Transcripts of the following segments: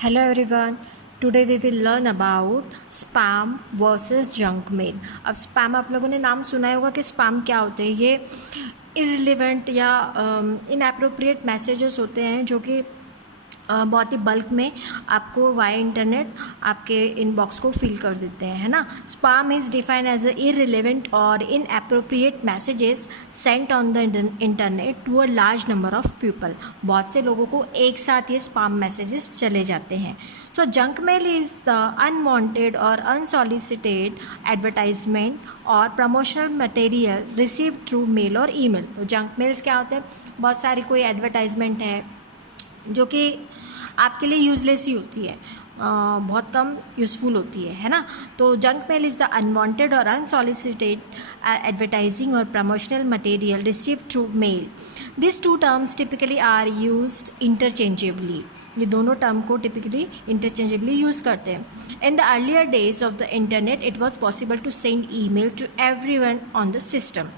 Hello everyone. Today we will learn about spam versus junk mail. अब spam आप लोगों ने नाम सुना होगा कि spam क्या होते हैं. ये irrelevant या inappropriate messages होते हैं जो कि बहुत ही बल्क में आपको वाया इंटरनेट आपके इनबॉक्स को फिल कर देते हैं, है ना. Spam is defined as a irrelevant or inappropriate messages sent on the internet to a large number of people. बहुत से लोगों को एक साथ ये स्पैम मैसेजेस चले जाते हैं. So junk mail is the unwanted और अनसॉलिसिटेड एडवर्टाइजमेंट और promotional material receive through mail और ईमेल. तो जंक मेल्स क्या होते हैं? बहुत सारी कोई एडवर्टाइजमेंट है जो कि आपके लिए यूज़लेस ही होती है, बहुत कम यूज़फुल होती है ना. तो junk mail is the unwanted और अनसॉलिसिटेड एडवर्टाइजिंग और promotional material receive through mail. This two terms typically are used interchangeably. ये दोनों टर्म को टिपिकली इंटरचेंजेबली यूज़ करते हैं. In the earlier days of the internet it was possible to send email to everyone on the system.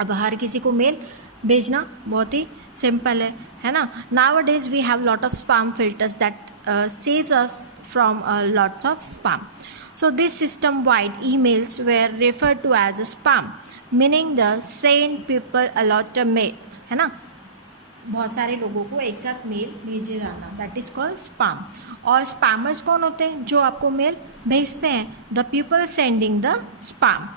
अब हर किसी को mail भेजना बहुत ही सिंपल है ना. Nowadays we have lot of spam filters that saves us from lots of spam. So this system wide emails were referred to as a spam, meaning the send people a lot of mail, है ना. बहुत सारे लोगों को एक साथ mail भेजे जाना, दैट इज कॉल्ड स्पैम. और स्पैमर्स कौन होते हैं? जो आपको मेल भेजते हैं. The people sending the spam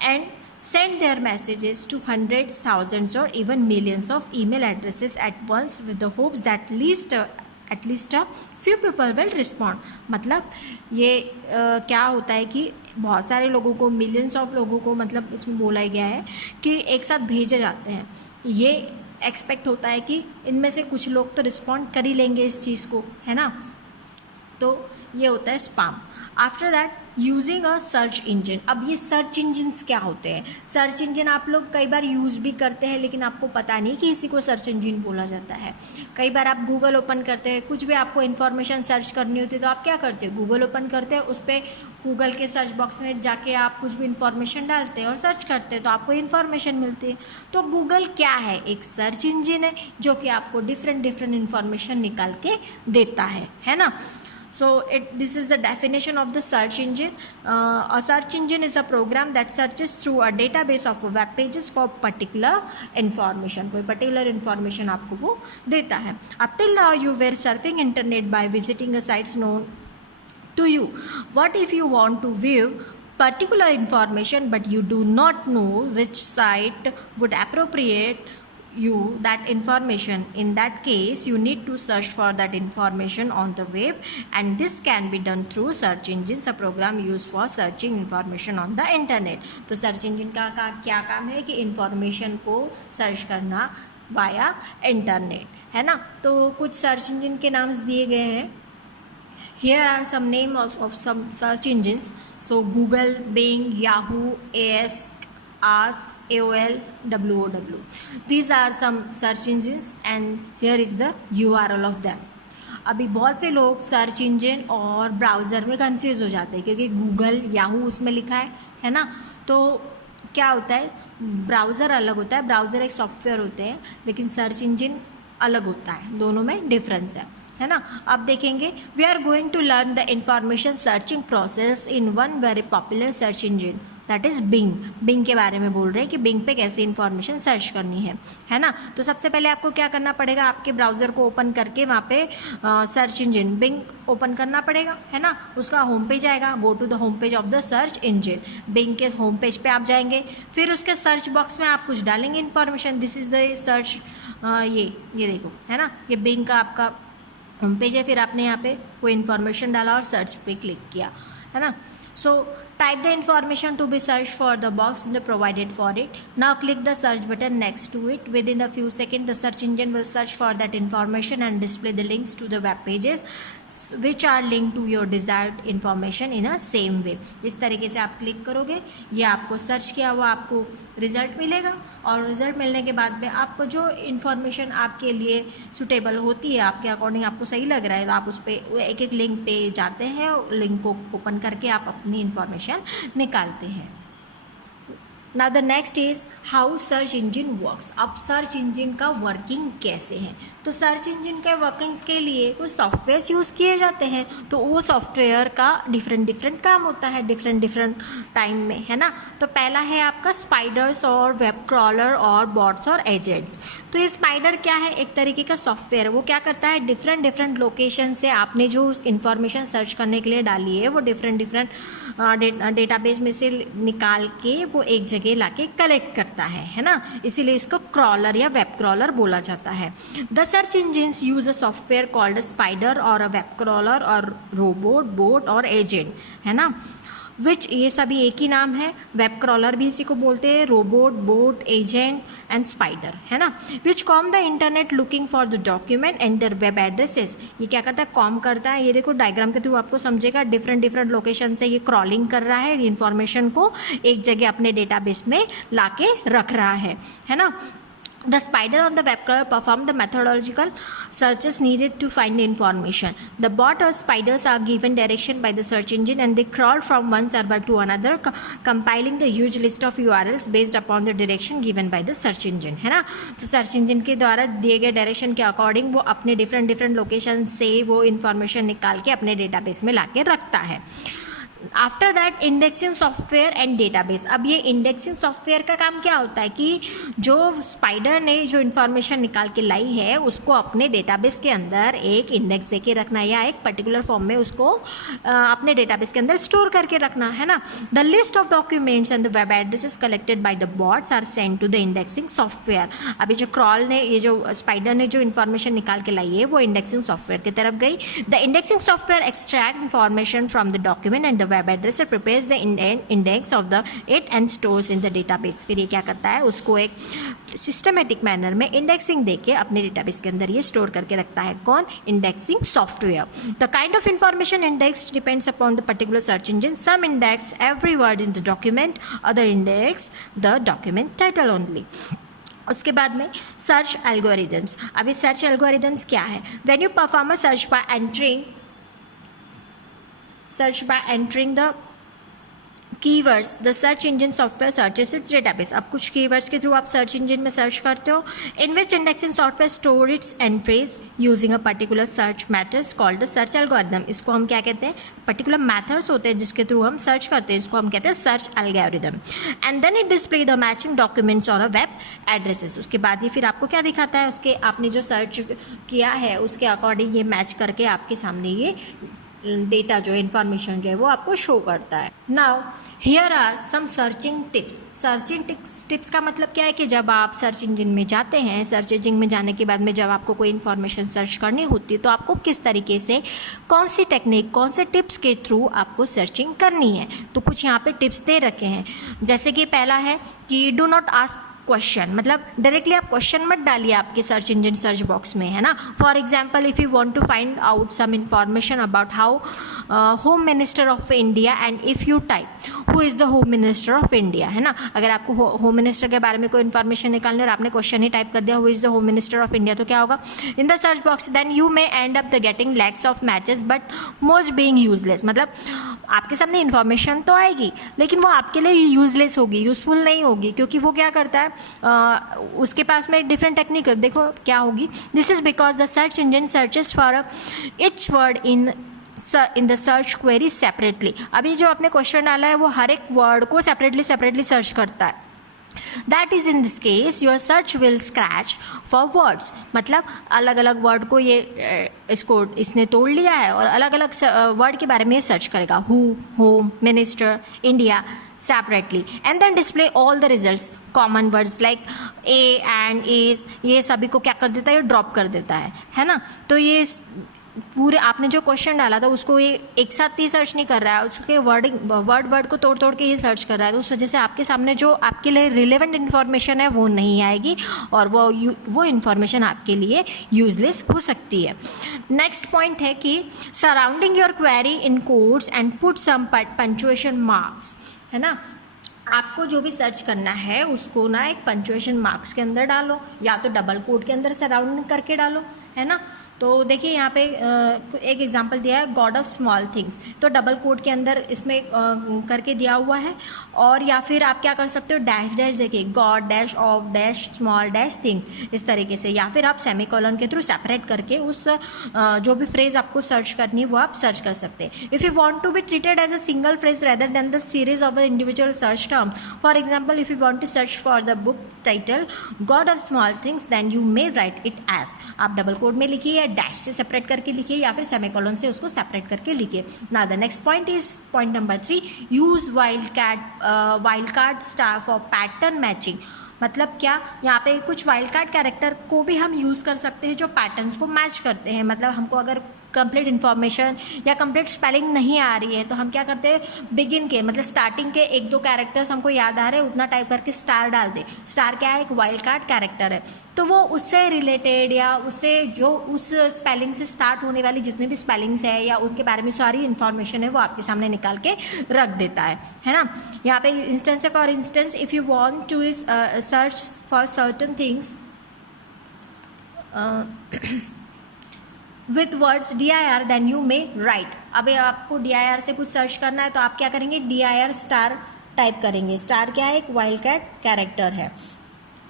and send their messages to hundreds, thousands or even millions of email addresses at once with the hopes that at least a few people will respond. मतलब ये क्या होता है कि बहुत सारे लोगों को, मिलियंस ऑफ लोगों को, मतलब इसमें बोला गया है कि एक साथ भेजे जाते हैं. ये एक्सपेक्ट होता है कि इनमें से कुछ लोग तो रिस्पॉन्ड कर ही लेंगे इस चीज़ को, है ना. तो ये होता है spam. After that using a search engine. अब ये सर्च इंजन्स क्या होते हैं? सर्च इंजन आप लोग कई बार यूज़ भी करते हैं लेकिन आपको पता नहीं कि इसी को सर्च इंजन बोला जाता है. कई बार आप गूगल ओपन करते हैं, कुछ भी आपको इन्फॉर्मेशन सर्च करनी होती है तो आप क्या करते हैं? गूगल ओपन करते हैं, उस पर गूगल के सर्च बॉक्स में जाके आप कुछ भी इन्फॉर्मेशन डालते हैं और सर्च करते हैं तो आपको इन्फॉर्मेशन मिलती है. तो गूगल क्या है? एक सर्च इंजन है जो कि आपको डिफरेंट इन्फॉर्मेशन निकाल के देता है ना. So this is the definition of the search engine. A search engine is a program that searches through a database of web pages for particular information. कोई particular information आपको वो देता है. Up till now you were surfing internet by visiting a sites known to you. What if you want to view particular information but you do not know which site would appropriate you that information? In that case you need to search for that information on the web, and this can be done through search engines, a program used for searching information on the internet. तो search engine का क्या काम है? कि information को search करना via internet, है ना. तो कुछ search engine के नाम दिए गए हैं. Here are some names of some search engines. So Google, Bing, Yahoo, Ask, AOL, WOW. These are some search engines and here is the URL of them. अभी बहुत से लोग सर्च इंजन और ब्राउज़र में कंफ्यूज हो जाते हैं क्योंकि गूगल, याहू उसमें लिखा है ना. तो क्या होता है? ब्राउज़र अलग होता है, ब्राउज़र एक सॉफ्टवेयर होते हैं, लेकिन सर्च इंजन अलग होता है. दोनों में डिफरेंस है ना. अब देखेंगे, we are going to learn the information searching process in one very popular search engine, that is Bing. Bing के बारे में बोल रहे हैं कि बिंग पे कैसे इन्फॉर्मेशन सर्च करनी है ना. तो सबसे पहले आपको क्या करना पड़ेगा? आपके ब्राउज़र को ओपन करके वहाँ पे सर्च इंजन बिंग ओपन करना पड़ेगा, है ना. उसका होम पेज आएगा. Go to the home page of the search engine. Bing के होम पेज पे आप जाएंगे, फिर उसके सर्च बॉक्स में आप कुछ डालेंगे information. This is the search. ये देखो, है ना, ये बिंग का आपका होम पेज है. फिर आपने यहाँ पे कोई इन्फॉर्मेशन डाला और सर्च पे क्लिक किया, है ना. So type the information to be searched for the box in the provided for it. Now click the search button next to it. Within a few seconds the search engine will search for that information and display the links to the web pages which are linked to your desired information in a same way. इस तरीके से आप click करोगे, ये आपको search किया हुआ आपको रिजल्ट मिलेगा और रिजल्ट मिलने के बाद में आपको जो इन्फॉर्मेशन आपके लिए सुटेबल होती है, आपके अकॉर्डिंग आपको सही लग रहा है, तो आप उस पर एक लिंक पे जाते हैं. लिंक को ओपन करके आप अपनी इन्फॉर्मेशन निकालते हैं. Now the next is how search engine works. अब सर्च इंजन का वर्किंग कैसे है, तो सर्च इंजन के वर्किंग्स के लिए कुछ सॉफ्टवेयर यूज़ किए जाते हैं, तो वो सॉफ्टवेयर का डिफरेंट काम होता है डिफरेंट टाइम में, है ना। तो पहला है आपका स्पाइडर्स और वेब क्रॉलर और बॉट्स और एजेंट्स। तो ये स्पाइडर क्या है, एक तरीके का सॉफ्टवेयर है। वो क्या करता है, डिफरेंट लोकेशन से आपने जो इन्फॉर्मेशन सर्च करने के लिए डाली है वो डिफरेंट डेटाबेस में से निकाल के वो एक जगह लाके कलेक्ट करता है ना। इसीलिए इसको क्रॉलर या वेब क्रॉलर बोला जाता है। The search engines use a software called spider और अ वेब क्रॉलर और रोबोट, बोट और एजेंट, है ना। विच ये सभी एक ही नाम है, वेब क्रॉलर भी इसी को बोलते हैं, robot, bot, agent and spider, है ना। Which comb the internet looking for the document and their web addresses. ये क्या करता है, कॉम करता है। ये देखो डायग्राम के थ्रू आपको समझेगा, डिफरेंट लोकेशन से ये क्रॉलिंग कर रहा है, इन्फॉर्मेशन को एक जगह अपने डेटाबेस में लाके रख रहा है ना। The spider on the web crawler perform the methodological searches needed to find the information. The bot or spiders are given direction by the search engine and they crawl from one server to another, compiling the huge list of URLs based upon the direction given by the search engine, है ना। तो search engine के द्वारा दिए गए direction के according वो अपने डिफरेंट लोकेशन से वो इन्फॉर्मेशन निकाल के अपने डेटाबेस में लाके रखता है। After that indexing software and database. अब ये इंडेक्सिंग सॉफ्टवेयर का काम क्या होता है कि जो स्पाइडर ने जो इन्फॉर्मेशन निकाल के लाई है उसको अपने डेटाबेस के अंदर एक इंडेक्स देके रखना है या एक पर्टिकुलर फॉर्म में उसको अपने डेटाबेस के अंदर स्टोर करके रखना, है ना। The list of documents and the web addresses collected by the bots are send to the indexing software. अभी जो क्रॉल ने, ये जो स्पाइडर ने जो इन्फॉर्मेशन निकाल के लाई है वो इंडेक्सिंग सॉफ्टवेयर की तरफ गई। The indexing software extract information from the document and the web address prepares the index of the it and stores in the database। फिर ये क्या करता है, उसको एक सिस्टमेटिक मैनर में इंडेक्सिंग देके अपने डेटाबेस के अंदर ये स्टोर करके रखता है। कौन, indexing software. The kind of information index depends upon the particular search engine. Some index every word in the document, other index the document title only. उसके बाद में सर्च एल्गोरिदम्स। अभी सर्च एल्गोरिदम्स क्या है, when you perform a search by entering the keywords, the search engine software searches its database। अब कुछ keywords के through आप सर्च इंजन में सर्च करते हो, in which indexing software store its entries using a particular search methods called the search algorithm। इसको हम क्या कहते हैं, पर्टिकुलर मेथड्स होते हैं जिसके थ्रू हम सर्च करते हैं, इसको हम कहते हैं search algorithm. And then it display the matching documents और वेब एड्रेसेस। उसके बाद ये फिर आपको क्या दिखाता है, उसके आपने जो सर्च किया है उसके अकॉर्डिंग ये मैच करके आपके सामने ये डेटा जो इन्फॉर्मेशन जो है वो आपको शो करता है। Now here are some searching tips. Searching tips का मतलब क्या है कि जब आप सर्च इंजन में जाते हैं, सर्च इंजन में जाने के बाद में जब आपको कोई इन्फॉर्मेशन सर्च करनी होती है तो आपको किस तरीके से, कौन सी टेक्निक, कौन से टिप्स के थ्रू आपको सर्चिंग करनी है। तो कुछ यहाँ पे टिप्स दे रखे हैं, जैसे कि पहला है कि डू नॉट आस्क क्वेश्चन, मतलब डायरेक्टली आप क्वेश्चन मत डालिए आपके सर्च इंजन सर्च बॉक्स में, है ना। For example, if you want to find out some information about how home minister of India and if you type who is the home minister of India, है ना। अगर आपको home minister के बारे में कोई इन्फॉर्मेशन निकालनी और आपने क्वेश्चन ही टाइप कर दिया who is the home minister of India, तो क्या होगा, in the search box then you may end up the getting lakhs of matches but most being useless. मतलब आपके सामने इन्फॉर्मेशन तो आएगी लेकिन वो आपके लिए यूजलेस होगी, यूजफुल नहीं होगी, क्योंकि वो क्या करता है, उसके पास में डिफरेंट टेक्निक। देखो क्या होगी, this is because the search engine searches for each word in the search query separately. अभी जो आपने क्वेश्चन डाला है वो हर एक वर्ड को सेपरेटली सर्च करता है। That is in this case your search will scratch for words. मतलब अलग अलग वर्ड को ये इसको इसने तोड़ लिया है और अलग अलग वर्ड के बारे में सर्च करेगा, who, home, minister, India separately and then display all the results common words like a and is, ये सभी को क्या कर देता है, ये ड्रॉप कर देता है ना। तो ये पूरे आपने जो क्वेश्चन डाला था उसको ये एक साथ ही सर्च नहीं कर रहा है, उसके वर्ड को तोड़ के ये सर्च कर रहा है। तो उस वजह से आपके सामने जो आपके लिए रिलेवेंट इन्फॉर्मेशन है वो नहीं आएगी और वो इन्फॉर्मेशन आपके लिए यूजलेस हो सकती है। नेक्स्ट पॉइंट है कि surrounding your query in codes and put some punctuation marks, है ना। आपको जो भी सर्च करना है उसको ना एक पंक्चुएशन मार्क्स के अंदर डालो या तो डबल कोड के अंदर सराउंड करके डालो, है ना। तो देखिए यहाँ पे एक एग्जांपल दिया है, गॉड ऑफ स्मॉल थिंग्स, तो डबल कोट के अंदर इसमें करके दिया हुआ है। और या फिर आप क्या कर सकते हो, डैश डैश देखिए, God dash of dash small dash things, इस तरीके से, या फिर आप सेमीकोलन के थ्रू सेपरेट करके उस जो भी फ्रेज आपको सर्च करनी है वो आप सर्च कर सकते हैं। If you want to be treated as a single phrase rather than the series of the individual search term, for example if you want to search for the book title God of small things, then you may write it as, आप double quote में लिखिए या dash से separate करके लिखिए या फिर semicolon से उसको सेपरेट करके लिखिए। Now the next point is point number 3, use wild card star for pattern matching. मतलब क्या, यहाँ पे कुछ वाइल्ड कार्ड कैरेक्टर को भी हम यूज़ कर सकते हैं जो पैटर्न्स को मैच करते हैं। मतलब हमको अगर कंप्लीट इन्फॉर्मेशन या कंप्लीट स्पेलिंग नहीं आ रही है तो हम क्या करते हैं, बिगिन के मतलब स्टार्टिंग के 1-2 कैरेक्टर्स हमको याद आ रहे हैं, उतना टाइप करके स्टार डाल दे। स्टार क्या है, एक वाइल्ड कार्ड कैरेक्टर है, तो वो उससे रिलेटेड या उससे जो उस स्पेलिंग से स्टार्ट होने वाली जितनी भी स्पेलिंग्स है या उसके बारे में सारी इन्फॉर्मेशन है वो आपके सामने निकाल के रख देता है ना। यहाँ पे इंस्टेंस है, for instance if you want to search for certain things with words DIR then you may write. अब आपको DIR से कुछ सर्च करना है तो आप क्या करेंगे, DIR स्टार टाइप करेंगे। स्टार क्या है, एक वाइल्ड कैरेक्टर है।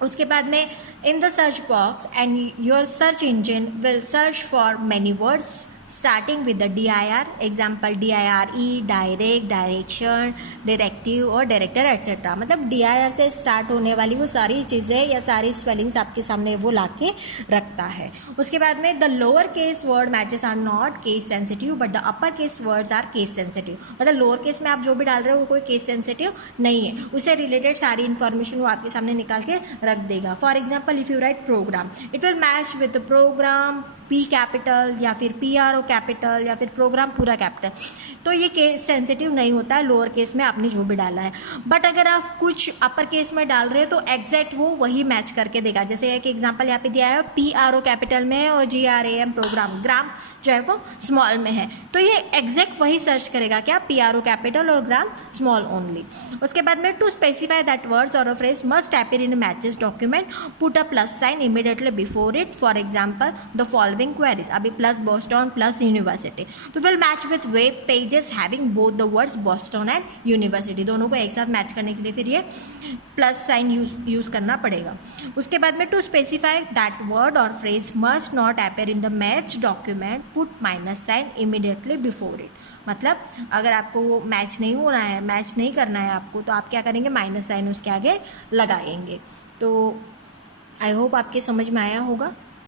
उसके बाद में इन the search box and your search engine will search for many words starting with the DIR, example DIRE, direct, direction, directive और डायरेक्टर एट्सेट्रा। मतलब DIR से स्टार्ट होने वाली वो सारी चीज़ें या सारी स्पेलिंग्स आपके सामने वो ला के रखता है। उसके बाद में the lower case word matches are not case sensitive but the upper case words are case sensitive. मतलब लोअर केस में आप जो भी डाल रहे हो वो कोई केस सेंसिटिव नहीं है, उससे रिलेटेड सारी इन्फॉर्मेशन वो आपके सामने निकाल के रख देगा। For example if you write program, it will match with program P capital या फिर PRO कैपिटल या फिर प्रोग्राम पूरा कैपिटल, तो ये केस सेंसिटिव नहीं होता है लोअर केस में आपने जो भी डाला है। बट अगर आप कुछ अपर केस में डाल रहे हो तो एग्जैक्ट वो वही मैच करके देगा। जैसे एक एग्जांपल यहाँ पे दिया है, PRO कैपिटल में है और GRAM प्रोग्राम, ग्राम जो है वो स्मॉल में है, तो ये एग्जैक्ट वही सर्च करेगा क्या, PRO कैपिटल और ग्राम स्मॉल ओनली। उसके बाद में टू स्पेसिफाई दैट वर्ड्स और a phrase must appear in matches document, put a plus sign immediately before it, for example the following queries, अभी प्लस बोस्टन प्लस यूनिवर्सिटी, तो will match with web pages having both the words Boston and university, दोनों को एक साथ match करने के लिए फिर ये प्लस साइन यूज करना पड़ेगा। उसके बाद में टू स्पेसिफाई दैट वर्ड और phrase must not appear in the match document, put minus sign immediately before it. मतलब अगर आपको वो मैच नहीं होना है, मैच नहीं करना है आपको, तो आप क्या करेंगे, माइनस साइन उसके आगे लगाएंगे। तो आई होप आपके समझ में आया होगा।